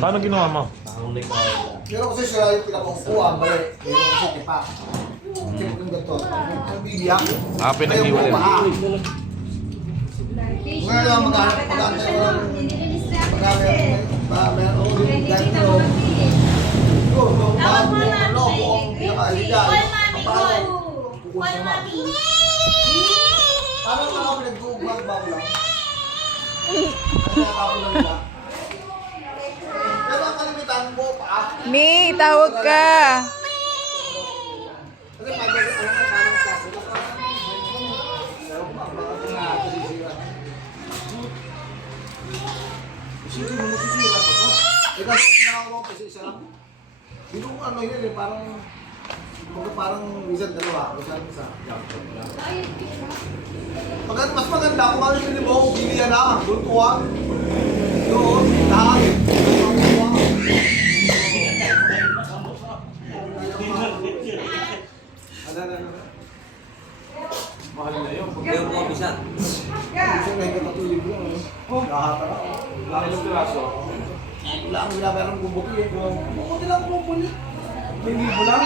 Paano ginawa mo? Pero kasi siya yung pinaka-upuan, balik. Pero kasi tipa. Kasi kung ganito, nagbibiyak. Pinag-iwalay. Ngayon lang maghanap parang ako pinag-uubag ba ko lang? Pero ang kalimitan mo pa. Mi, tawag ka. Kasi parang kasi sisira mo sisira ko to. Ito nakakawa kasi isa lang. Hindi ko ano yun eh, parang minsan dalawa, minsan isa. Mas maganda kung ano yun mo, bilihan na, tultuan. Doon, lahat. Mahal na yun. Kaya po bisa. Gusto na yung katulog mo. Lahat na. Ilang piraso? Wala ang binabayaran ng bubuki eh. Bubuti lang bubuki. May libo lang.